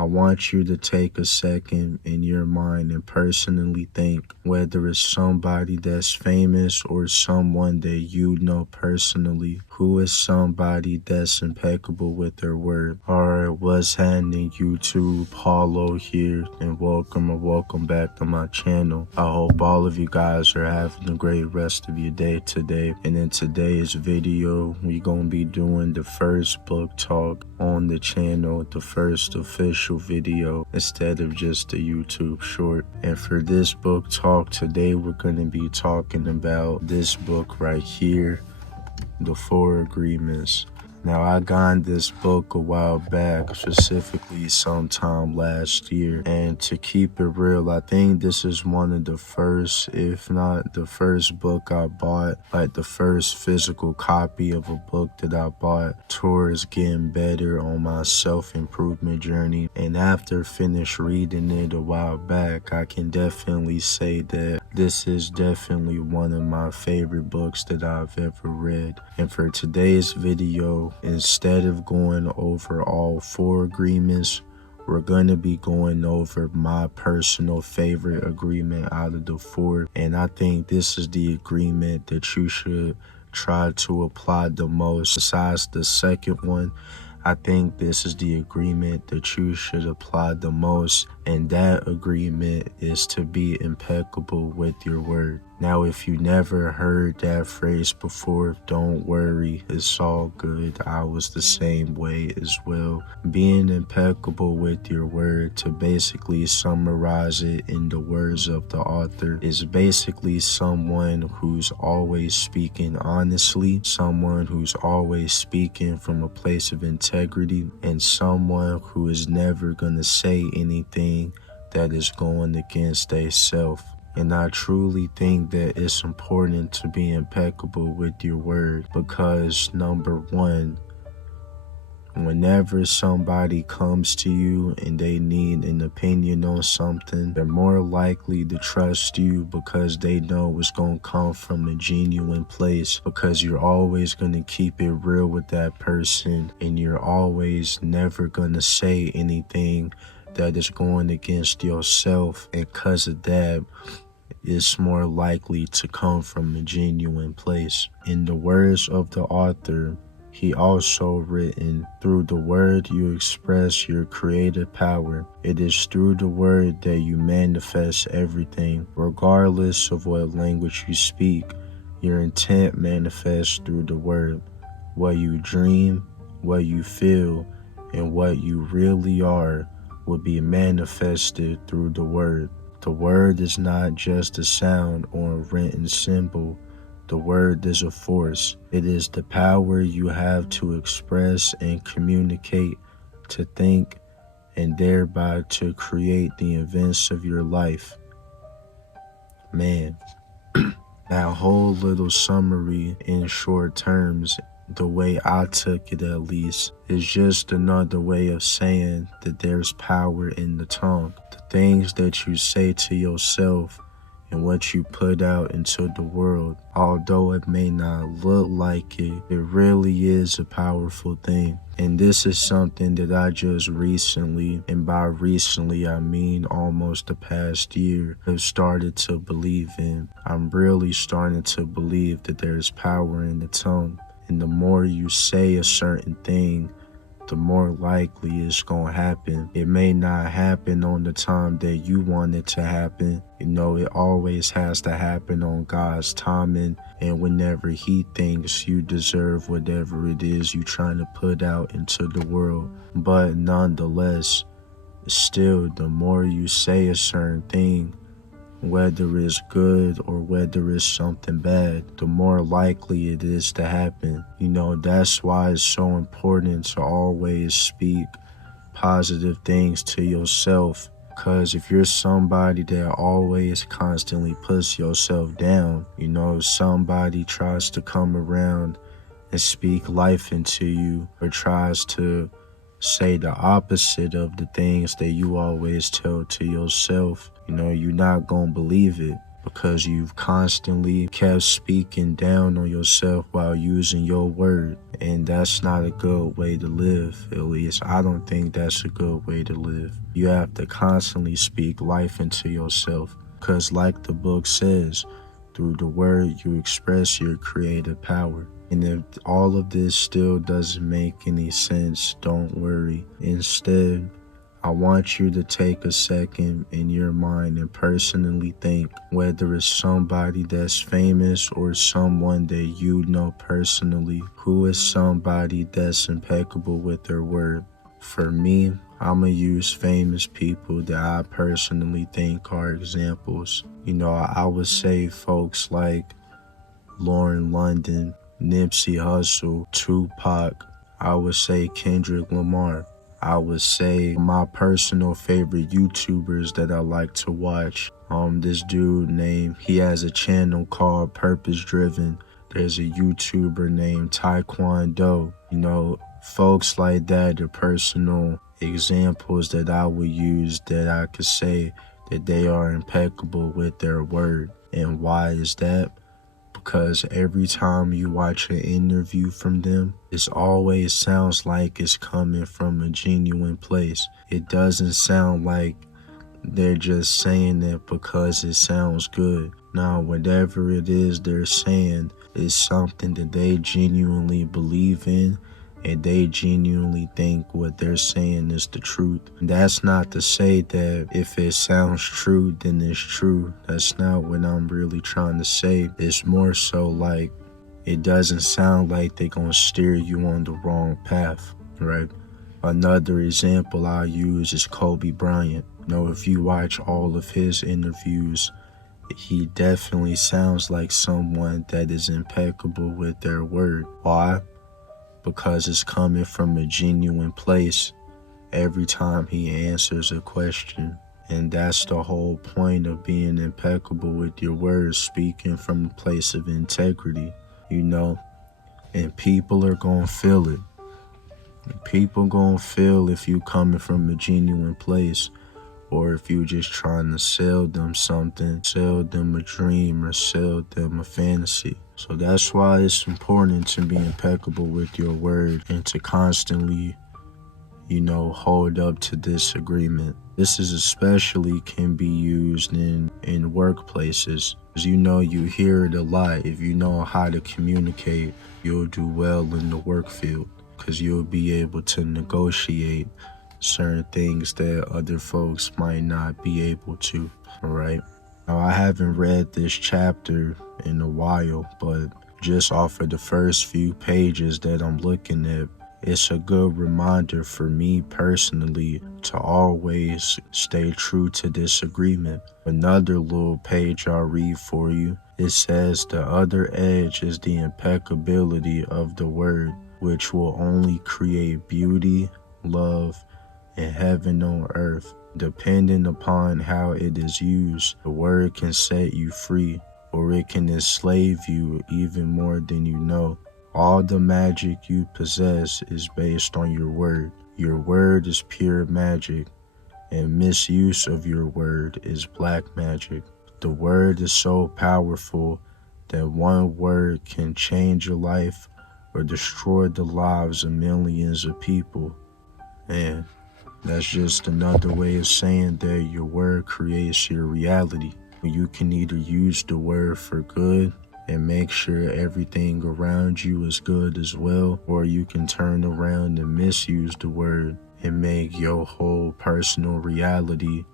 I want you to take a second in your mind and personally think, whether it's somebody that's famous or someone that you know personally, who is somebody that's impeccable with their word. Alright, what's happening YouTube? Paulo here, and welcome back to my channel. I hope all of you guys are having a great rest of your day today. And in today's video, we're gonna be doing the first book talk on the channel, the first official video instead of just a YouTube short. And for this book talk today, we're going to be talking about this book right here, The Four Agreements. Now, I got this book a while back, specifically sometime last year, and to keep it real, I think this is one of the first, if not the first book I bought, like the first physical copy of a book that I bought towards getting better on my self-improvement journey. And after finished reading it a while back, I can definitely say that this is definitely one of my favorite books that I've ever read. And for today's video, instead of going over all four agreements, we're going to be going over my personal favorite agreement out of the four. And I think this is the agreement that you should try to apply the most. Besides the second one, I think this is the agreement that you should apply the most, and that agreement is to be impeccable with your word. Now, if you never heard that phrase before, don't worry, it's all good. I was the same way as well. Being impeccable with your word, to basically summarize it in the words of the author, is basically someone who's always speaking honestly, someone who's always speaking from a place of integrity, and someone who is never gonna say anything that is going against their self. And I truly think that it's important to be impeccable with your word because, number one, whenever somebody comes to you and they need an opinion on something, they're more likely to trust you because they know it's going to come from a genuine place, because you're always going to keep it real with that person, and you're always never going to say anything that is going against yourself. And because of that, it's more likely to come from a genuine place. In the words of the author, he also written, through the word you express your creative power. It is through the word that you manifest everything. Regardless of what language you speak, your intent manifests through the word. What you dream, what you feel, and what you really are will be manifested through the word. The word is not just a sound or a written symbol. The word is a force. It is the power you have to express and communicate, to think, and thereby to create the events of your life. Man, that whole little summary in short terms, the way I took it at least, is just another way of saying that there's power in the tongue. The things that you say to yourself and what you put out into the world, although it may not look like it, it really is a powerful thing. And this is something that I just recently, and by recently I mean almost the past year, have started to believe in. I'm really starting to believe that there's power in the tongue. And the more you say a certain thing, the more likely it's gonna happen. It may not happen on the time that you want it to happen. You know, it always has to happen on God's timing, and whenever He thinks you deserve whatever it is you're trying to put out into the world. But nonetheless, still, the more you say a certain thing, whether it's good or whether it's something bad, the more likely it is to happen. You know, that's why it's so important to always speak positive things to yourself. Because if you're somebody that always constantly puts yourself down, you know, if somebody tries to come around and speak life into you, or tries to say the opposite of the things that you always tell to yourself, you know, you're not gonna believe it. because you've constantly kept speaking down on yourself while using your word. And that's not a good way to live. At least I don't think that's a good way to live. You have to constantly speak life into yourself, because like the book says, through the word you express your creative power. And if all of this still doesn't make any sense, don't worry. Instead, I want you to take a second in your mind and personally think, whether it's somebody that's famous or someone that you know personally, who is somebody that's impeccable with their word. For me, I'ma use famous people that I personally think are examples. I would say folks like Lauren London, Nipsey Hussle, Tupac. I would say Kendrick Lamar. I would say my personal favorite YouTubers that I like to watch. This dude he has a channel called Purpose Driven. There's a YouTuber named Taekwondo. Folks like that are personal examples that I would use, that I could say that they are impeccable with their word. And why is that? Because every time you watch an interview from them, it always sounds like it's coming from a genuine place. It doesn't sound like they're just saying it because it sounds good. Now, whatever it is they're saying is something that they genuinely believe in, and they genuinely think what they're saying is the truth. That's not to say that if it sounds true, then it's true. That's not what I'm really trying to say. It's more so like it doesn't sound like they're gonna steer you on the wrong path, right? Another example I use is Kobe Bryant. If you watch all of his interviews, he definitely sounds like someone that is impeccable with their word. Why? Because it's coming from a genuine place every time he answers a question. And that's the whole point of being impeccable with your words, speaking from a place of integrity, and people are gonna feel it. People gonna feel if you coming from a genuine place, or if you just trying to sell them something, sell them a dream, or sell them a fantasy. So that's why it's important to be impeccable with your word and to constantly, hold up to this agreement. This is especially can be used in workplaces. Because you hear it a lot. If you know how to communicate, you'll do well in the work field, because you'll be able to negotiate certain things that other folks might not be able to, all right? Now, I haven't read this chapter in a while, but just off of the first few pages that I'm looking at, it's a good reminder for me personally to always stay true to this agreement. Another little page I'll read for you. It says, the other edge is the impeccability of the word, which will only create beauty, love, and heaven on earth. Depending upon how it is used, the word can set you free, or it can enslave you even more than you know. All the magic you possess is based on your word. Your word is pure magic, and misuse of your word is black magic. The word is so powerful that one word can change your life or destroy the lives of millions of people. And that's just another way of saying that your word creates your reality. You can either use the word for good and make sure everything around you is good as well, or you can turn around and misuse the word and make your whole personal reality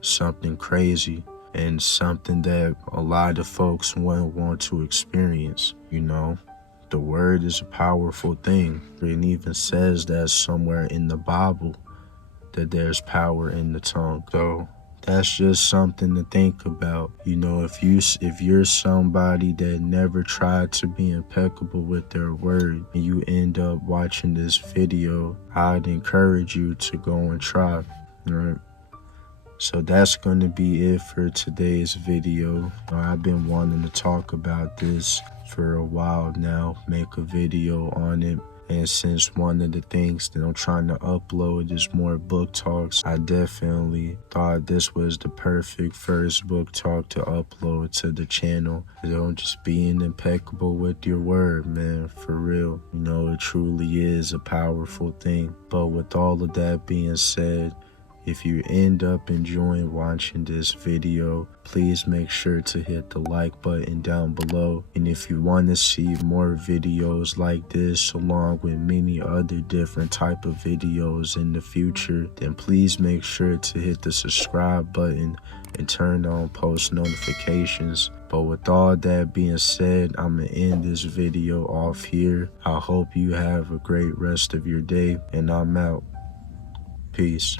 something crazy and something that a lot of folks won't want to experience. The word is a powerful thing. It even says that somewhere in the Bible that there's power in the tongue. So that's just something to think about. If you're somebody that never tried to be impeccable with their word and you end up watching this video, I'd encourage you to go and try. All right. So that's going to be it for today's video. I've been wanting to talk about this for a while now, make a video on it. And since one of the things that I'm trying to upload is more book talks, I definitely thought this was the perfect first book talk to upload to the channel. Just being impeccable with your word, man, for real. You know, it truly is a powerful thing. But with all of that being said, if you end up enjoying watching this video, please make sure to hit the like button down below. And if you want to see more videos like this, along with many other different type of videos in the future, then please make sure to hit the subscribe button and turn on post notifications. But with all that being said, I'm gonna end this video off here. I hope you have a great rest of your day, and I'm out. Peace.